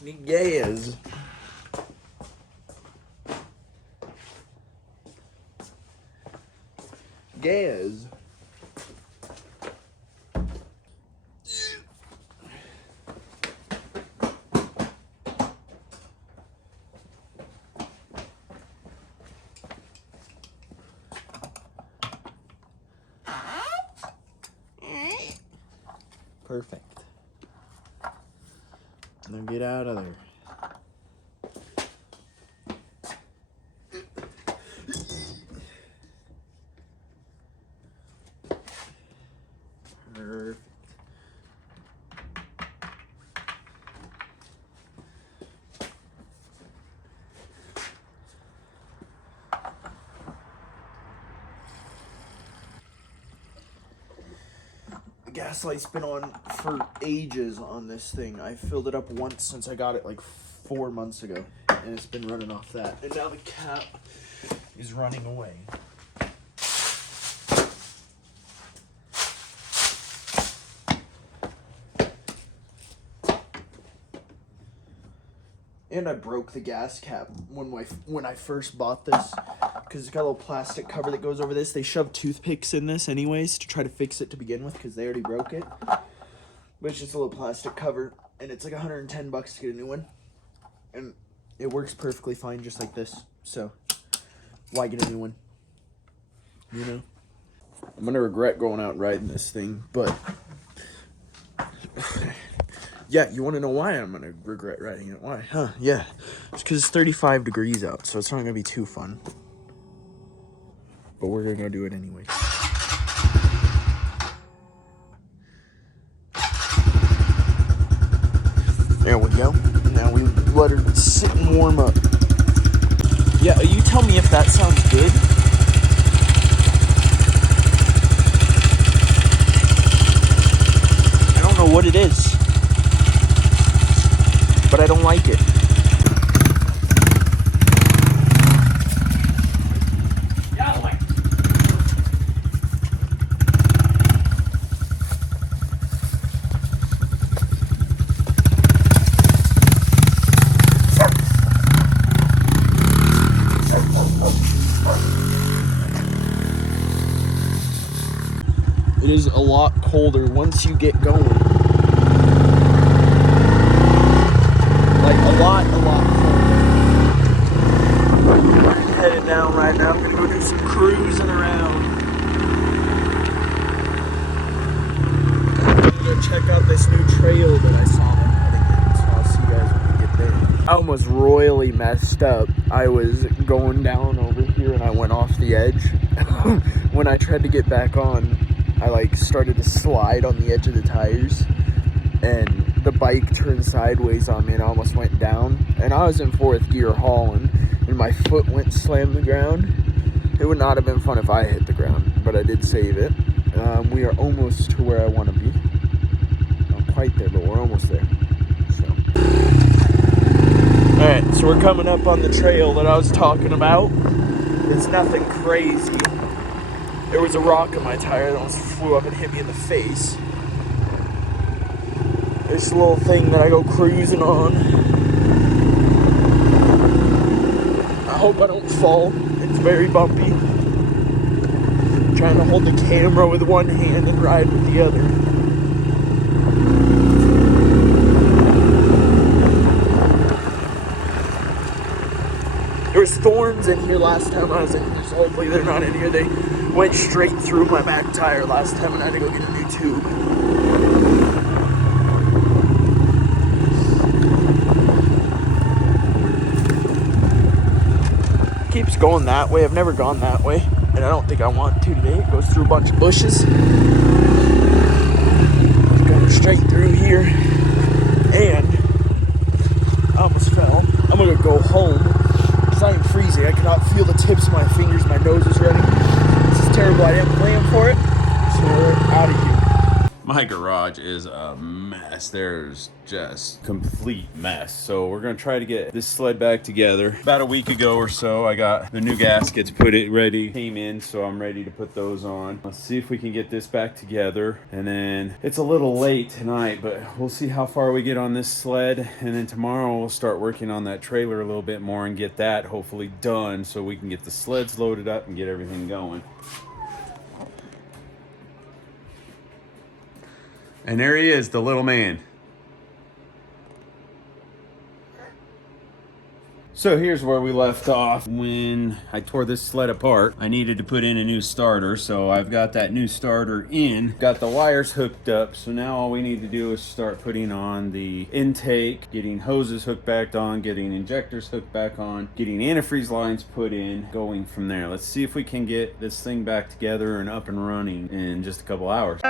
Need gas. Gas. Perfect. Now get out of there. Perfect. The gas light's been on for ages on this thing. I filled it up once since I got it like 4 months ago, and it's been running off that. And now the cap is running away. And I broke the gas cap when I first bought this, because it's got a little plastic cover that goes over this. They shoved toothpicks in this anyways to try to fix it to begin with, because they already broke it. But it's just a little plastic cover, and it's like $110 to get a new one. And it works perfectly fine just like this. So why get a new one? You know? I'm gonna regret going out and riding this thing, but yeah, you want to know why I'm going to regret riding it? Why? Huh, yeah. It's because it's 35 degrees out, so it's not going to be too fun. But we're going to go do it anyway. There we go. Now we let her sit and warm up. Yeah, you tell me if that sounds good. I don't know what it is, but I don't like it. It is a lot colder once you get going. Like a lot colder. I'm headed down right now. I'm gonna go do some cruising around. I'm gonna go check out this new trail that I saw them heading in, so I'll see you guys when we get there. I almost royally messed up. I was going down over here and I went off the edge. When I tried to get back on, I like started to slide on the edge of the tires, and the bike turned sideways on me and I almost went down. And I was in 4th gear hauling, and my foot went slam the ground. It would not have been fun if I hit the ground, but I did save it. We are almost to where I want to be. Not quite there, but we're almost there. So, all right, so we're coming up on the trail that I was talking about. It's nothing crazy. There was a rock in my tire that almost flew up and hit me in the face. There's a little thing that I go cruising on. I hope I don't fall. It's very bumpy. I'm trying to hold the camera with one hand and ride with the other. There was thorns in here last time I was in here, so hopefully they're not in here. They went straight through my back tire last time and I had to go get a new tube. Keeps going that way. I've never gone that way, and I don't think I want to today. It goes through a bunch of bushes. Going straight through here, and I almost fell. I'm gonna go home because I am freezing. I cannot feel the tips of my fingers. My nose is running. This is terrible. I didn't plan for it, so we're out of here. My garage is a mess. mess. There's just complete mess. So we're gonna try to get this sled back together. About a week ago or so, I got the new gaskets ready, came in, so I'm ready to put those on. Let's see if we can get this back together. And then it's a little late tonight, but we'll see how far we get on this sled. And then tomorrow we'll start working on that trailer a little bit more and get that hopefully done so we can get the sleds loaded up and get everything going. And there he is, the little man. So here's where we left off. When I tore this sled apart, I needed to put in a new starter. So I've got that new starter in, got the wires hooked up. So now all we need to do is start putting on the intake, getting hoses hooked back on, getting injectors hooked back on, getting antifreeze lines put in, going from there. Let's see if we can get this thing back together and up and running in just a couple hours.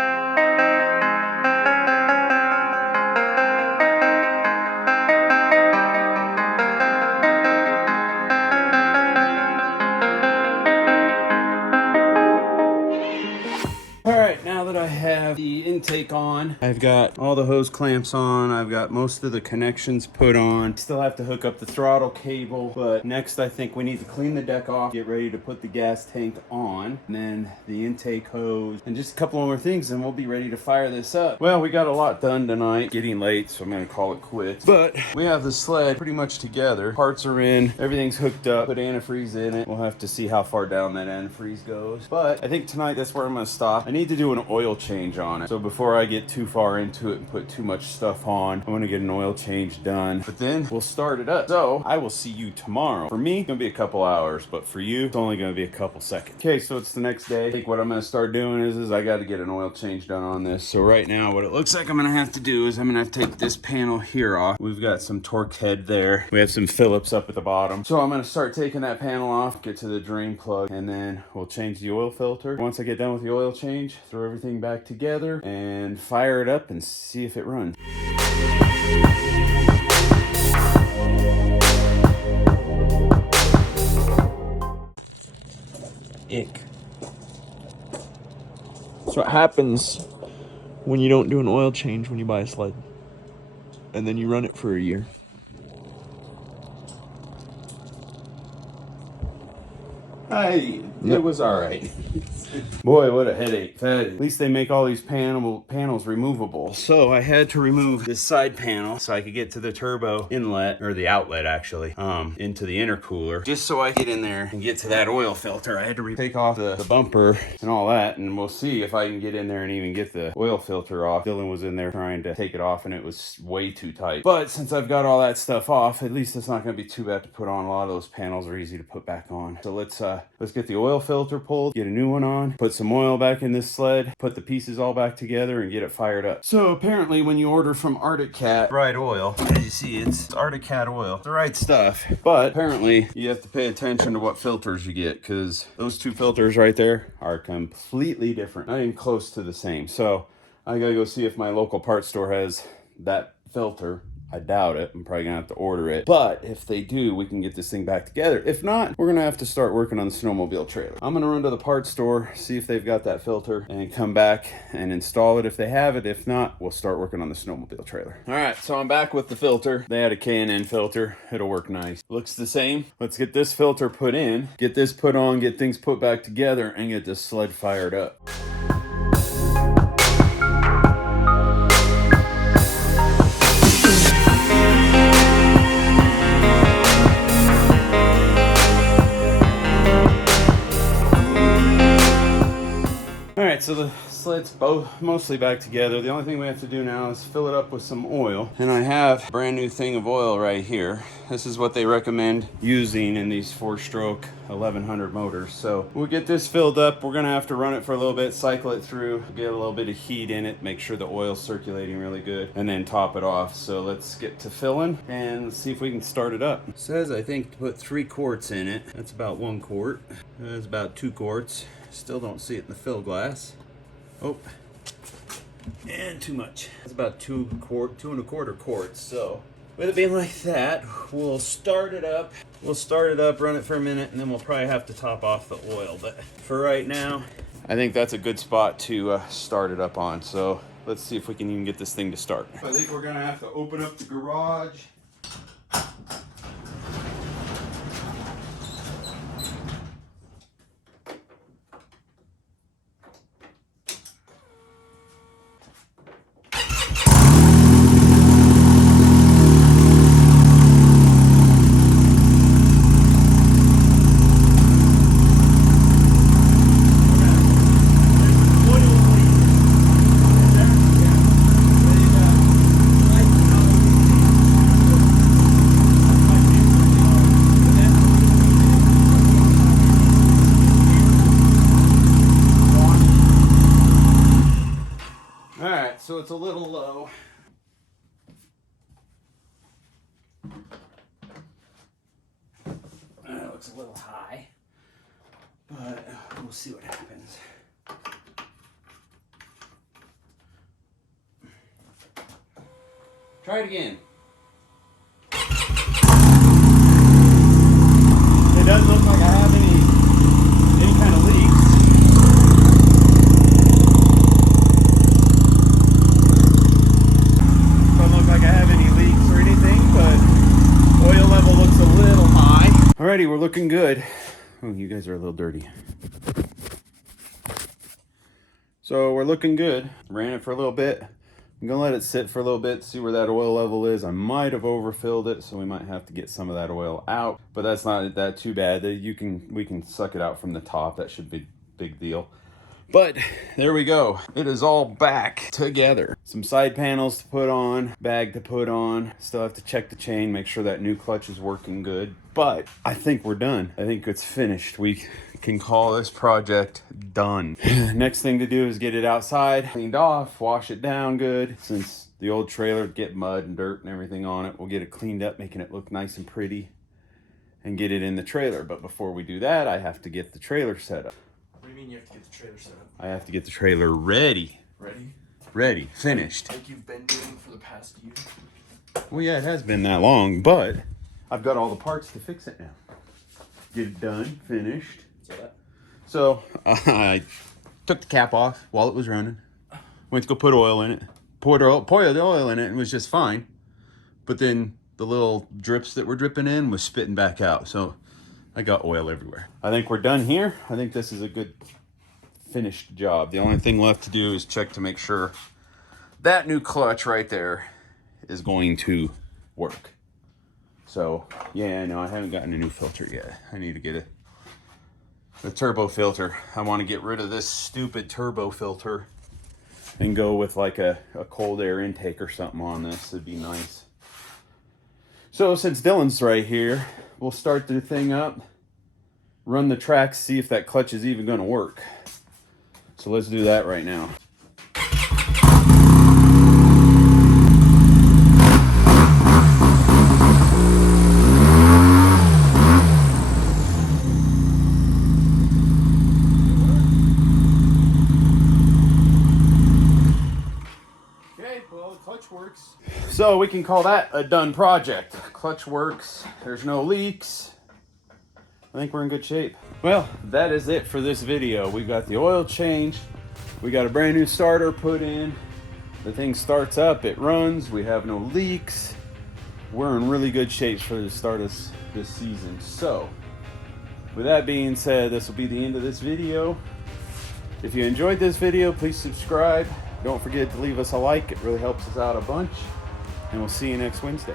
I have the intake on. I've got all the hose clamps on. I've got most of the connections put on. Still have to hook up the throttle cable, but next I think we need to clean the deck off, get ready to put the gas tank on, and then the intake hose, and just a couple more things, and we'll be ready to fire this up. Well, we got a lot done tonight. Getting late, so I'm gonna call it quits. But we have the sled pretty much together. Parts are in, everything's hooked up, put antifreeze in it. We'll have to see how far down that antifreeze goes. But I think tonight that's where I'm gonna stop. I need to do an oil change on it. So before I get too far into it and put too much stuff on, I'm gonna get an oil change done, but then we'll start it up. So I will see you tomorrow. For me, it's gonna be a couple hours, but for you, it's only gonna be a couple seconds. Okay, so it's the next day. I think what I'm gonna start doing is I gotta get an oil change done on this. So right now, what it looks like I'm gonna have to do is I'm gonna have to take this panel here off. We've got some Torx head there. We have some Phillips up at the bottom. So I'm gonna start taking that panel off, get to the drain plug, and then we'll change the oil filter. Once I get done with the oil change, throw everything back together and fire it up and see if it runs. Ick. That's what happens when you don't do an oil change when you buy a sled. And then you run it for a year. It was all right. Boy, what a headache. At least they make all these panels removable. So I had to remove this side panel so I could get to the turbo inlet, or the outlet actually, into the intercooler. Just so I get in there and get to that oil filter. I had to take off the bumper and all that, and we'll see if I can get in there and even get the oil filter off. Dylan was in there trying to take it off and it was way too tight. But since I've got all that stuff off, at least it's not gonna be too bad to put on. A lot of those panels are easy to put back on. So let's get the oil filter pulled, get a new one on, put some oil back in this sled, put the pieces all back together and get it fired up. So apparently when you order from Arctic Cat right oil, as you see, it's Arctic Cat oil. It's the right stuff, but apparently you have to pay attention to what filters you get, because those two filters right there are completely different, not even close to the same. So I gotta go see if my local parts store has that filter. I doubt it. I'm probably gonna have to order it. But if they do, we can get this thing back together. If not, we're gonna have to start working on the snowmobile trailer. I'm gonna run to the parts store, see if they've got that filter, and come back and install it if they have it. If not, we'll start working on the snowmobile trailer. All right, so I'm back with the filter. They had a K&N filter. It'll work nice. Looks the same. Let's get this filter put in, get this put on, get things put back together, and get this sled fired up. Alright, so the sled's mostly back together. The only thing we have to do now is fill it up with some oil. And I have a brand new thing of oil right here. This is what they recommend using in these 4-stroke 1100 motors. So we'll get this filled up. We're gonna have to run it for a little bit, cycle it through, get a little bit of heat in it, make sure the oil's circulating really good, and then top it off. So let's get to filling and see if we can start it up. It says, I think, to put 3 quarts in it. That's about 1 quart. That's about 2 quarts. Still don't see it in the fill glass. Oh, and too much. It's about 2 1/4 quarts. So with it being like that, we'll start it up. Run it for a minute, and then we'll probably have to top off the oil. But for right now, I think that's a good spot to start it up on. So let's see if we can even get this thing to start. I think we're gonna have to open up the garage. So it's a little low. That looks a little high, but we'll see what happens. Try it again. It doesn't look like I have any kind of leaks. Alrighty, we're looking good. Oh, you guys are a little dirty. So we're looking good. Ran it for a little bit. I'm gonna let it sit for a little bit, see where that oil level is. I might have overfilled it, so we might have to get some of that oil out, but that's not that too bad. We can suck it out from the top. That should be a big deal. But there we go. It is all back together. Some side panels to put on, bag to put on. Still have to check the chain, make sure that new clutch is working good. But I think we're done. I think it's finished. We can call this project done. Next thing to do is get it outside, cleaned off, wash it down good. Since the old trailer would get mud and dirt and everything on it, we'll get it cleaned up, making it look nice and pretty, and get it in the trailer. But before we do that, I have to get the trailer set up. What do you mean you have to get the trailer set up? I have to get the trailer ready. Ready? Ready. Finished. Like you've been doing for the past year? Well, yeah, it has been that long, but I've got all the parts to fix it now. Get it done. Finished. So I took the cap off while it was running. Went to go put oil in it. Poured oil in it and it was just fine. But then the little drips that were dripping in was spitting back out. So I got oil everywhere. I think we're done here. I think this is a good finished job. The only thing left to do is check to make sure that new clutch right there is going to work. So yeah, no, I haven't gotten a new filter yet. I need to get a turbo filter. I want to get rid of this stupid turbo filter and go with like a cold air intake or something on this. It'd be nice. So since Dylan's right here, we'll start the thing up, run the tracks, see if that clutch is even going to work. So let's do that right now. Okay, well, the clutch works. So we can call that a done project. Clutch works, there's no leaks. I think we're in good shape. Well, that is it for this video. We got the oil changed. We got a brand new starter put in. The thing starts up, it runs. We have no leaks. We're in really good shape for the start of this season. So, with that being said, this will be the end of this video. If you enjoyed this video, please subscribe. Don't forget to leave us a like. It really helps us out a bunch. And we'll see you next Wednesday.